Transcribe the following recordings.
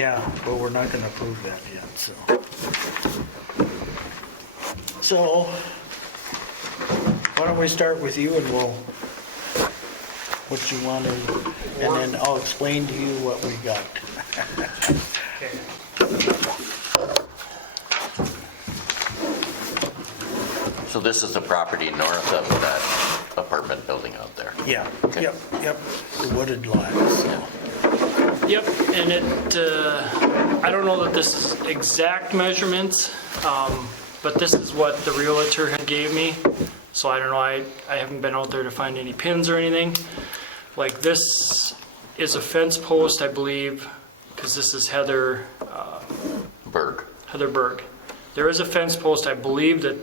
Yeah, but we're not gonna approve that yet, so. So, why don't we start with you and what you want to, and then I'll explain to you what we got. So this is the property north of that apartment building out there? Yeah, Okay. yep, the wooded lots. Yeah. Yep, and I don't know that this is exact measurements, but this is what the realtor had gave me. So I don't know, I haven't been out there to find any pins or anything. Like this is a fence post, I believe, because this is Heather Berg. Berg. There is a fence post, I believe that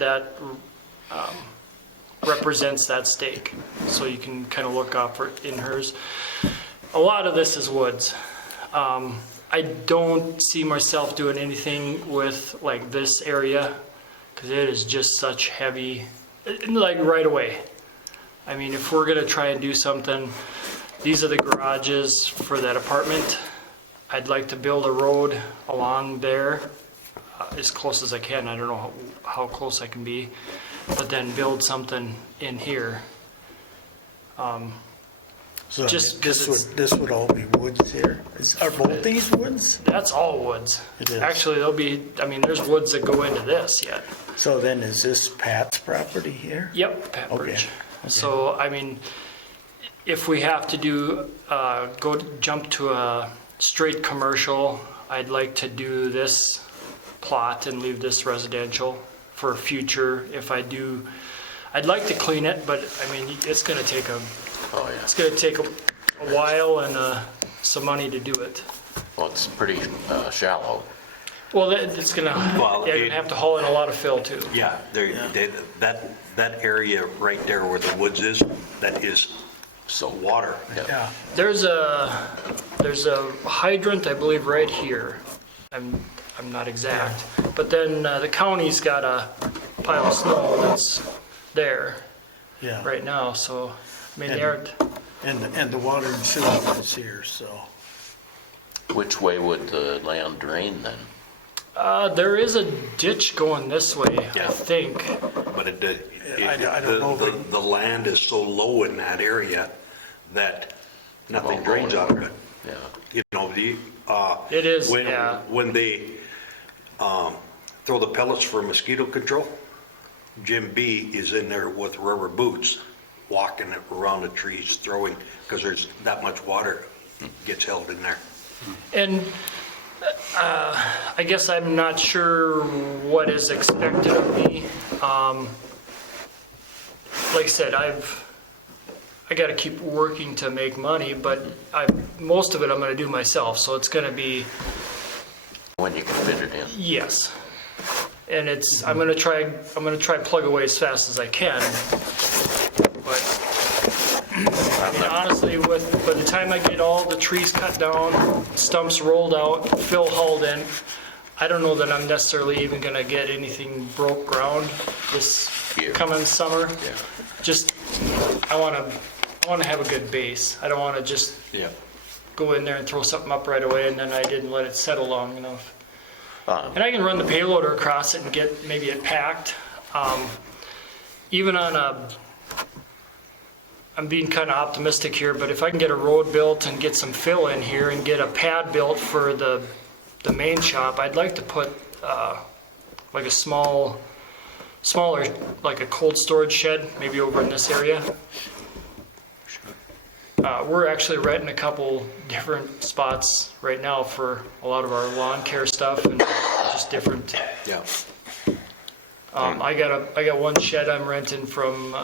represents that stake. So you can kind of look up in hers. A lot of this is woods. I don't see myself doing anything with like this area because it is just such heavy, like right away. I mean, if we're gonna try and do something, these are the garages for that apartment. I'd like to build a road along there as close as I can. I don't know how close I can be, but then build something in here. So Just 'cause this would all be woods here? Are both these woods? That's all woods. It is. Actually, there's woods that go into this yet. So then is this Pat's property here? Yep, Pat Okay, Birch. okay. So, I mean, if we have to do, jump to a straight commercial, I'd like to do this plot and leave this residential for future. If I do, I'd like to clean it, but I mean, it's gonna take Oh, yeah. it's gonna take a while and some money to do it. Well, it's pretty shallow. Well, it's gonna, Well, you're gonna have to haul in a lot of fill too. Yeah, that area right there where the woods is, that is So water. Yeah, There's a hydrant, I believe, right here. I'm not exact, but then the county's got a pile of snow that's there yeah. right now. So I mean, And- they aren't. And the water and sewer is here, so. Which way would the land drain then? There is a ditch going this way, I Yeah. think. But I don't know. the land is so low in that area that nothing drains out of it. Yeah. You know, It is, when, yeah. when they throw the pellets for mosquito control, Jim B is in there with rubber boots, walking around the trees, throwing, because there's that much water gets held in there. And I guess I'm not sure what is expected of me. Like I said, I got to keep working to make money, but most of it I'm going to do myself. So it's going to be When you can fit it in. yes, and I'm going to try plug away as fast as I can. But I mean, honestly, by the time I get all the trees cut down, stumps rolled out, fill hauled in, I don't know that I'm necessarily even gonna get anything broke ground this Year. coming summer. Yeah. Just, I wanna have a good base. I don't wanna just Yeah. go in there and throw something up right away and then I didn't let it settle long enough. Um, And I can run the payloader across it and get maybe it packed. Even on I'm being kind of optimistic here, but if I can get a road built and get some fill in here and get a pad built for the main shop, I'd like to put like a smaller, like a cold storage shed, maybe over in this area. We're actually renting a couple different spots right now for a lot of our lawn care stuff and just different. Yeah. I got one shed I'm renting from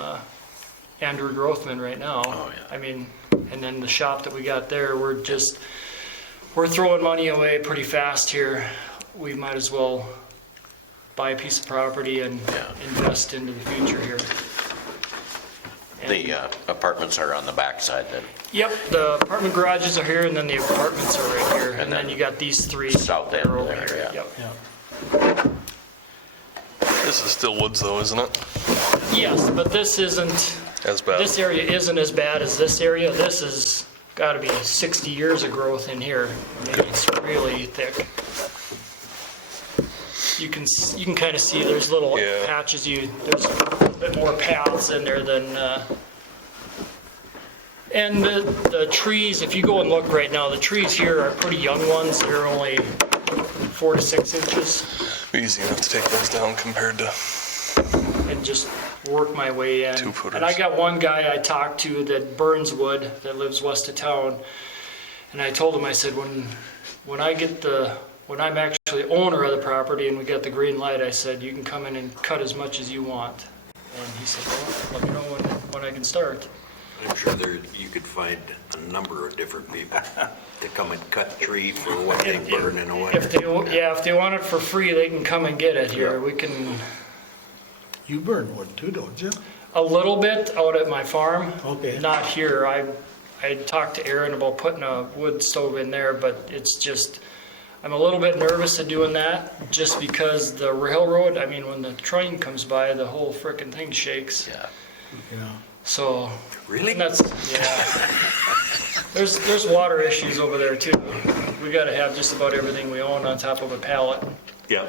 Andrew Grothman right now. Oh, yeah. I mean, and then the shop that we got there, we're throwing money away pretty fast here. We might as well buy a piece of property and Yeah. invest into the future here. And- The apartments are on the backside then. Yep, the apartment garages are here and then the apartments are right here. And And then then you got these three south that end are over there, here. yeah. Yep. Yeah. This is still woods though, isn't it? Yes, but this isn't, As bad. this area isn't as bad as this area. This is gotta be 60 years of growth in here. I mean, it's really thick. You can kind of see there's little Yeah. patches, there's a bit more paths in there than, and the trees, if you go and look right now, the trees here are pretty young ones. They're only 4 to 6 inches. Easy enough to take those down compared to. And just work my way in. 2-footers. And I got one guy I talked to that burns wood, that lives west of town, and I told him, I said, when I'm actually owner of the property and we get the green light, I said, you can come in and cut as much as you want. And he said, well, let me know when I can start. I'm sure you could find a number of different people to come and cut tree for what they burn in the winter. If they want it for free, they can come and get it here. Yeah. We can, You burn wood too, don't you? a little bit out at my farm. Okay. Not here. I talked to Aaron about putting a wood stove in there, but it's just, I'm a little bit nervous of doing that just because the railroad, I mean, when the train comes by, the whole frickin' thing shakes. Yeah. Yeah. So. Really? That's, yeah. There's water issues over there too. We gotta have just about everything we own on top of a pallet. Yeah.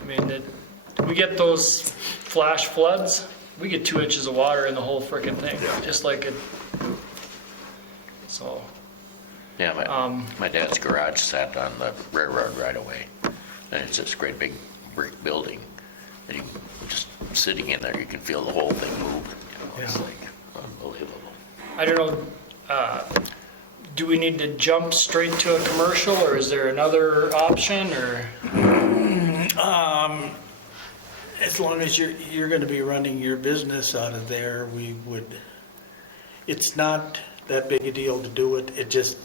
I mean, we get those flash floods, we get 2 inches of water in the whole frickin' thing, just like it. So, Yeah, my dad's garage sat on the railroad right away. And it's this great big brick building. And just sitting in there, you can feel the whole thing move. It's Yeah. like unbelievable. I don't know, do we need to jump straight to a commercial, or is there another option, or? As long as you're gonna be running your business out of there, we would, it's not that big a deal to do it. It just,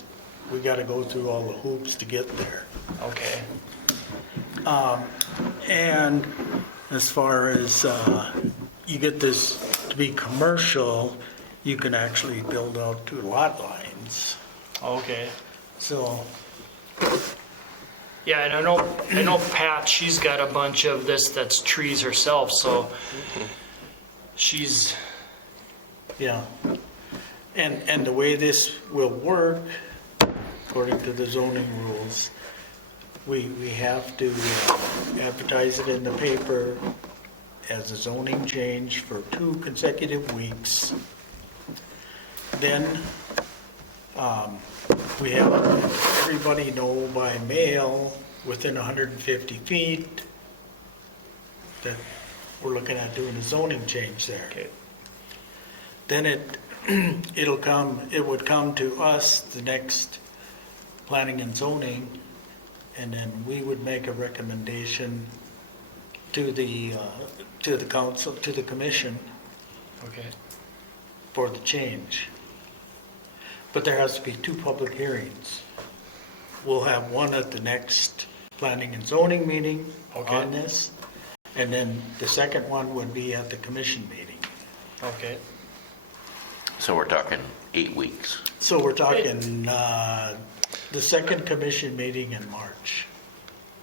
we gotta go through all the hoops to get there. Okay, And as far as you get this to be commercial, you can actually build out 2 lot lines. okay. So, Yeah, and I know Pat, she's got a bunch of this that's trees herself, so she's, yeah. And the way this will work, according to the zoning rules, we have to advertise it in the paper as a zoning change for 2 consecutive weeks. Then, we have everybody know by mail within 150 feet that we're looking at doing a zoning change there. okay, Then it would come to us, the next planning and zoning, and then we would make a recommendation to the council, to the commission okay, for the change. But there has to be 2 public hearings. We'll have one at the next planning and zoning meeting Okay. on this, and then the second one would be at the commission meeting. okay. So we're talking 8 weeks. So we're talking the second commission meeting in March.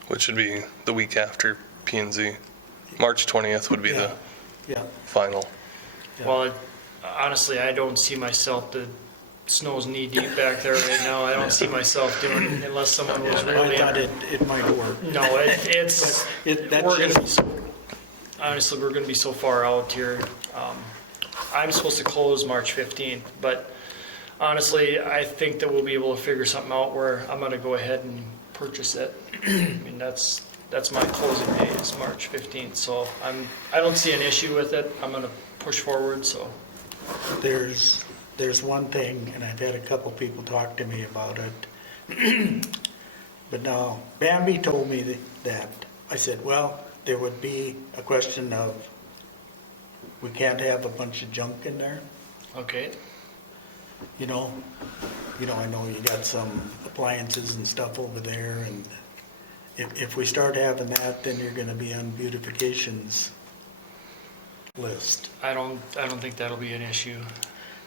Which would be the week after P&Z. March 20th would be the Yeah. final. Yeah. Well, honestly, I don't see myself, the snow's knee deep back there right now. I don't see myself doing it unless someone was I really. thought it might work. No, it's, That's we're gonna just- be, honestly, we're gonna be so far out here. I'm supposed to close March 15th, but honestly, I think that we'll be able to figure something out where I'm gonna go ahead and purchase it. I mean, that's my closing day is March 15th, so I don't see an issue with it. I'm gonna push forward, so. There's one thing, and I've had a couple people talk to me about it. But now, Bambi told me that, I said, well, there would be a question of, we can't have a bunch of junk in there, Okay, you know? I know you got some appliances and stuff over there, and if we start having that, then you're gonna be on beautification's list. I don't think that'll be an issue.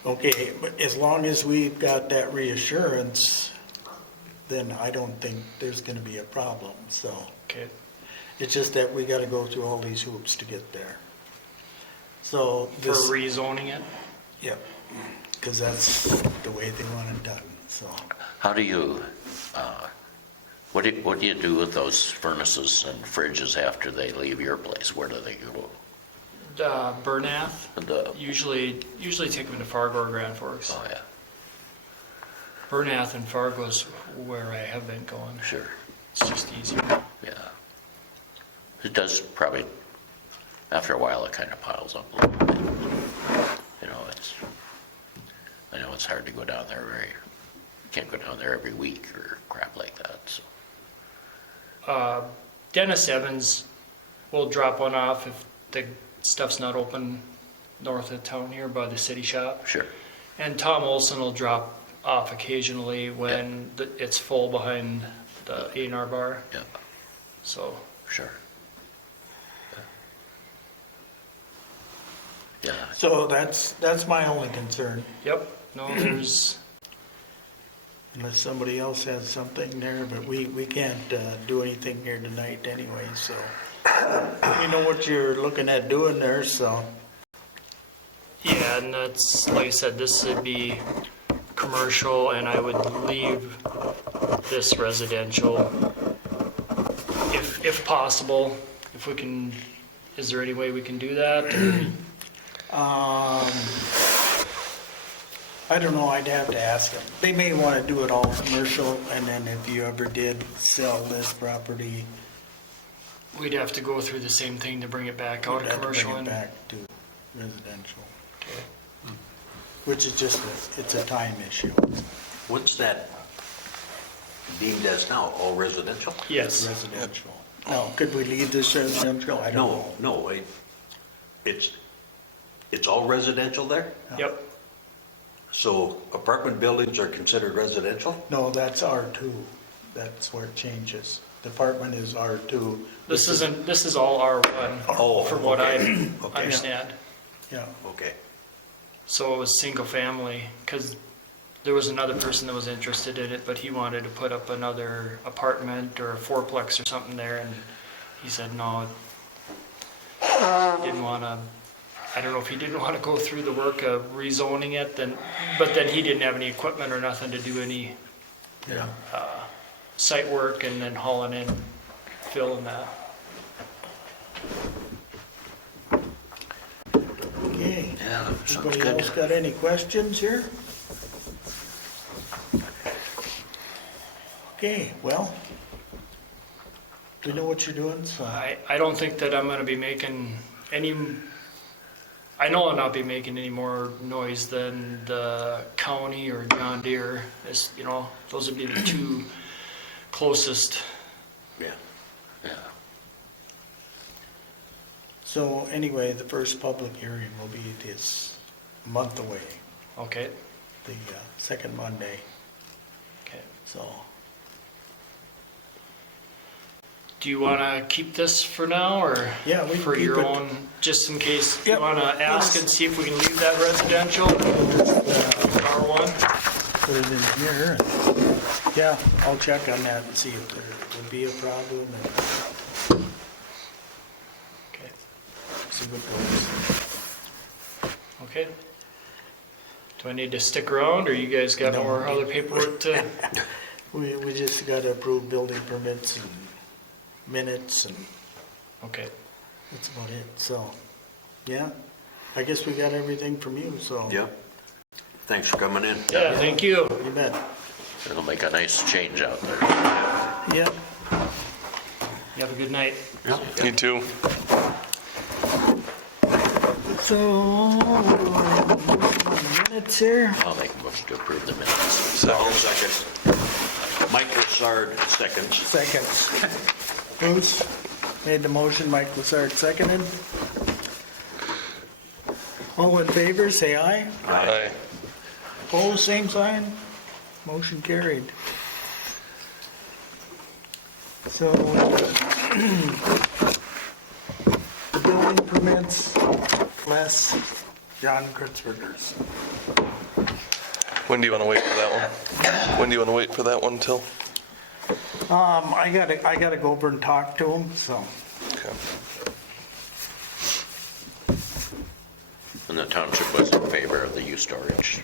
Okay, but as long as we've got that reassurance, then I don't think there's gonna be a problem, so. Okay, It's just that we gotta go through all these hoops to get there. So for this, rezoning it? yeah. because that's the way they want it done, so. How do you, what do you do with those furnaces and fridges after they leave your place? Where do they go? Bernath, The, usually take them to Fargo or Grand Forks. oh, yeah, Bernath and Fargo is where I have been going. sure, It's just easier. yeah. It does probably, after a while, it kind of piles up a little bit. You know, I know it's hard to go down there can't go down there every week or crap like that, so. Dennis Evans will drop one off if the stuff's not open north of town here by the city shop. Sure, And Tom Olson will drop off occasionally when it's full behind the A&R bar. yeah, So, sure. Yeah, So that's my only concern, yep, no, there's, unless somebody else has something there, but we can't do anything here tonight anyway, so. We know what you're looking at doing there, so. yeah, and that's, like I said, this would be commercial and I would leave this residential if possible. If we can, is there any way we can do that? I don't know, I'd have to ask them. They may want to do it all commercial, and then if you ever did sell this property, We'd have to go through the same thing to bring it back out you'd of have to commercial bring it and. back to residential, Okay. which is just, it's a time issue. What's that deemed as now, all residential? Yes, Residential. Now, could we leave this residential? I don't know. No, it's all residential there? yep, So apartment buildings are considered residential? No, that's R2. That's where it changes. Department is R2. this is all R1, Oh, from what I okay. Okay. understand. Yeah, Okay. So it was single family, because there was another person that was interested in it, but he wanted to put up another apartment or a fourplex or something there, and he said no, didn't want to, I don't know if he didn't want to go through the work of rezoning it, but then he didn't have any equipment or nothing to do any yeah. site work and then hauling in, filling that. Okay. yeah, sounds Anybody good. else got any questions here? Okay, well, we know what you're doing, so. I don't think that I'm gonna be making any, I know I'll not be making any more noise than the county or John Deere, as, you know, those would be the two closest. Yeah. Yeah, So anyway, the first public hearing will be this month away, Okay, the second Monday, okay. so. Do you wanna keep this for now, or? Yeah, we can For keep your it. own, just in case you Yep. wanna ask and see if we can leave that residential, R1? Put it in here. and- Yeah, I'll check on that and see if there would be a problem and Okay, see what goes. okay. Do I need to stick around, or you guys got No. more other paperwork to? We just gotta approve building permits and minutes and Okay, that's about it, so. Yeah, I guess we got everything from you, so. Yeah. Thanks for coming in. yeah, thank you. You bet. it'll make a nice change out there. Yep. You have a good night. You too. So, minutes here. I'll make a motion to approve the minutes. I'll second. Mike Lassard, seconds. Seconds. Bruce made the motion, Mike Lassard seconded. All in favor, say aye. Aye. Opposed, same sign. Motion carried. So, building permits, less John Kritzberger's. When do you want to wait for that one? When do you want to wait for that one till? I gotta go over and talk to him, so. Okay. And the township was in favor of the use storage.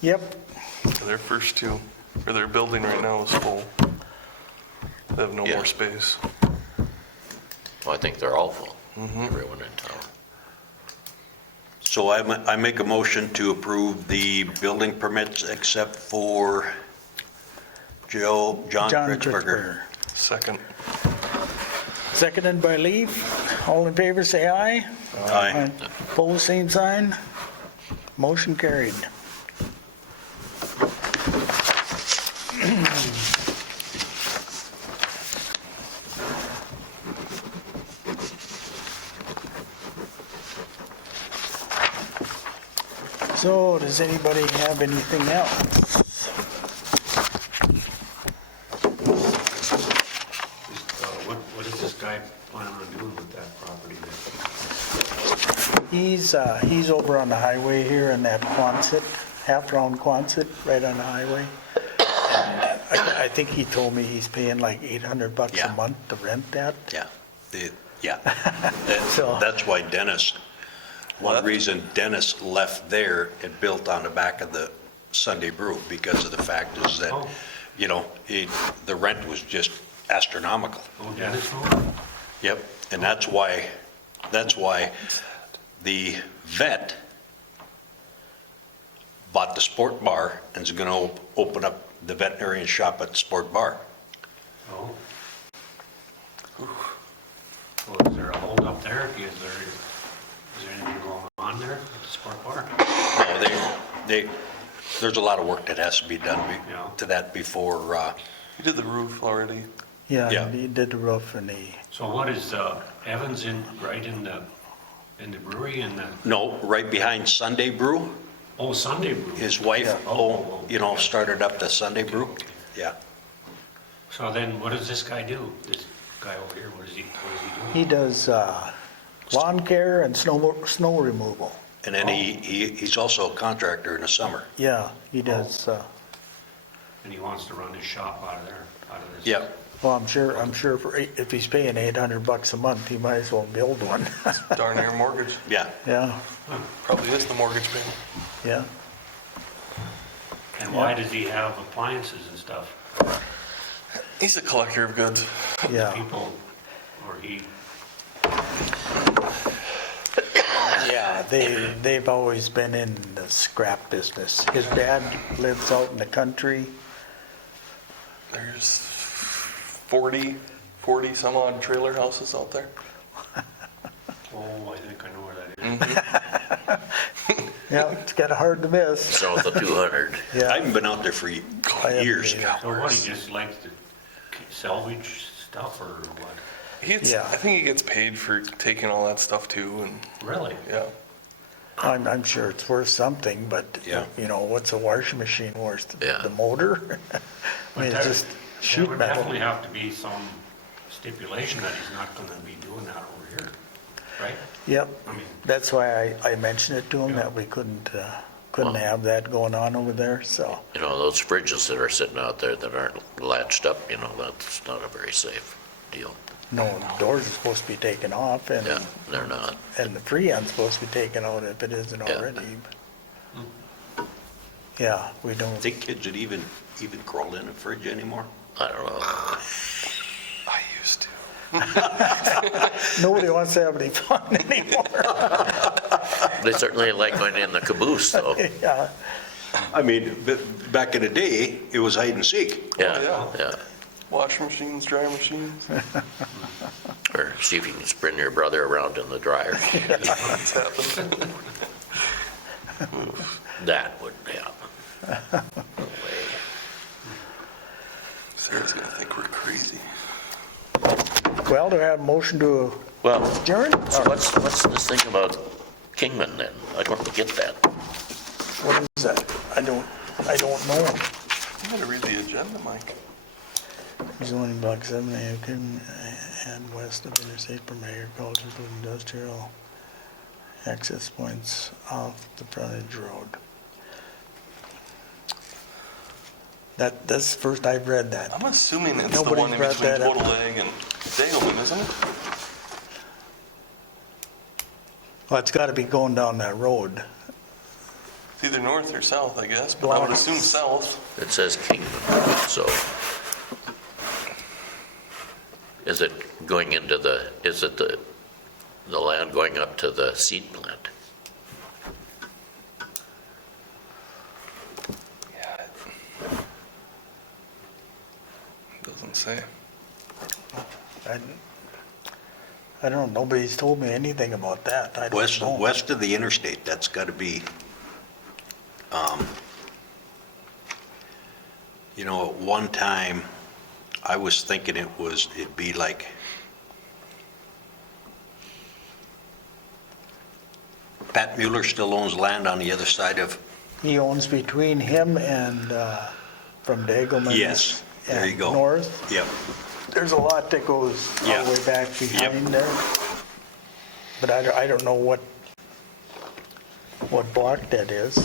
Yep, Their first two, or their building right now is full. They have no Yeah. more space. Well, I think they're all full, everyone in town. So I make a motion to approve the building permits except for John John Kritzberger. Kritzberger. Second. Seconded by Leaf. All in favor, say aye. Aye. Pose same sign. Motion carried. So, does anybody have anything else? What is this guy planning on doing with that property He's over on the highway here in that Quonset, half-round Quonset, right on the highway. And I think he told me he's paying like $800 Yeah. a month to rent that. Yeah, yeah. So- That's why Dennis, one Left? reason Dennis left there and built on the back of the Sunday Brew, because of the fact is that, Oh. you know, the rent was just astronomical. Oh, Dennis Moore? Yep, and that's why the vet bought the sport bar and is gonna open up the veterinarian shop at the sport bar. Oh. Well, is there a hold up there? Is there anything going on there at the sport bar? No, there's a lot of work that has to be done Yeah. to that before, You did the roof already. Yeah. Yeah, he did the roof and So what is, Evans right in the brewery and the, no, right behind Sunday Brew. oh, Sunday Brew? His wife, Oh. started up the Sunday Brew. Yeah. So then what does this guy do? This guy over here, what is he doing? he does lawn care and snow removal. And then he's also a contractor in the summer. Yeah, he does. And he wants to run his shop out of there, out of this? Yeah. Well, I'm sure if he's paying $800 a month, he might as well build one. Darn near mortgage. Yeah. Yeah, Probably is the mortgage payment. yeah. And why does he have appliances and stuff? He's a collector of goods. Yeah, People, or he, yeah, they've always been in the scrap business. His dad lives out in the country. There's 40 some odd trailer houses out there. oh, I think I know where that is. Yeah, it's kind of hard to miss. South of 200. I Yeah, haven't been out there for haven't years. either. So what, he just likes to salvage stuff or what? Yeah. I think he gets paid for taking all that stuff too, and Really? yeah. I'm sure it's worth something, but, Yeah. what's a washing machine worth? Yeah. The motor? I mean, it's just There sheet would metal. definitely have to be some stipulation that he's not gonna be doing that over here, right? Yep, I mean, that's why I mentioned it to him, Yeah. that we couldn't have that going on over there, so. You know, those fridges that are sitting out there that aren't latched up, that's not a very safe deal. No, the doors are supposed to be taken off, and, Yeah, they're not. and the freon's supposed to be taken out if it isn't Yeah. already. Yeah, we don't, Think kids would even crawl in a fridge anymore? I don't know. I used to. nobody wants to have any fun anymore. They certainly like going in the caboose, though. Yeah, I mean, back in the day, it was hide and seek. Yeah, yeah. Washing machines, dry machines. Or see if you can spin your brother around in the dryer. It's happened. That wouldn't happen. No way. Sarah's gonna think we're crazy. well, do I have a motion to Well, adjourn? so what's this thing about Kingman then? I don't get that. What is that? I don't know. You gotta read the agenda, Mike. Zoning block 7 acre and west of interstate from agriculture to industrial access points off the frontage road. That's the first I've read that. I'm assuming it's the Nobody's one in brought between that up. Total Ag and Dagelman, isn't it? Well, it's got to be going down that road. It's either north or south, I guess, but I would assume south. It says Kingman, so is it going into is it the land going up to the seed plant? Yeah. Doesn't say. I don't know, nobody's told me anything about that. I don't know. West of the interstate, that's got to be, you know, at one time, I was thinking it'd be like, Pat Mueller still owns land on the other side of, He owns between him and, from Dagelman. Yes, there you and go. North. yep, There's a lot that goes all Yeah. the way back behind there. But I don't know what block that is.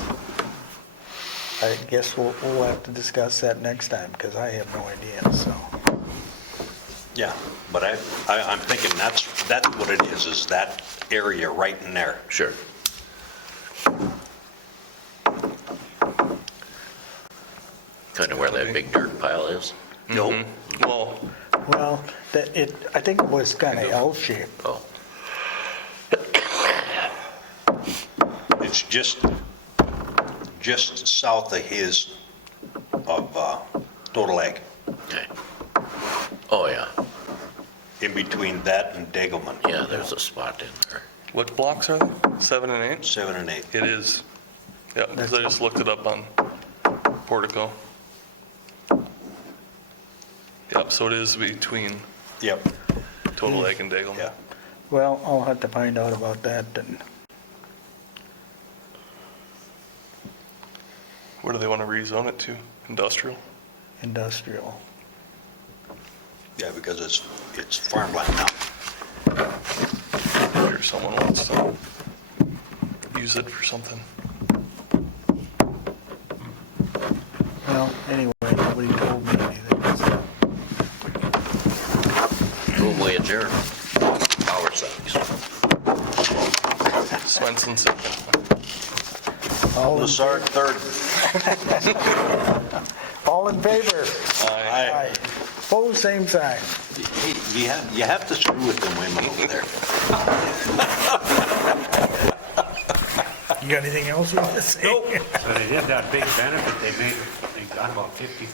I guess we'll have to discuss that next time, because I have no idea, so. yeah, but I'm thinking that's what it is that area right in there. Sure. Kind of where that big dirt pile is? Nope, Well, Well, I think it was kind of L-shaped. Oh, it's just south of Total Ag, okay. Oh, yeah, in between that and Dagelman, yeah, there's a spot in there. what blocks are they? 7 and 8? 7 and 8. It is. Yeah, because I just looked it up on Portico. Yep, so it is between Yep, Total Ag and Dagelman. yeah. Well, I'll have to find out about that then. Where do they want to rezone it to? Industrial? Industrial. Yeah, because it's farmland now. I'm sure someone wants to use it for something. Well, anyway, nobody told me anything, so. Move we adjourn. Power sucks. Swenson second. All in, Lassard third. all in favor? Aye. Opposed, same sign. You have to screw with them women over there. You got anything else you want to say? Nope. So they did that big benefit, they got about 50,000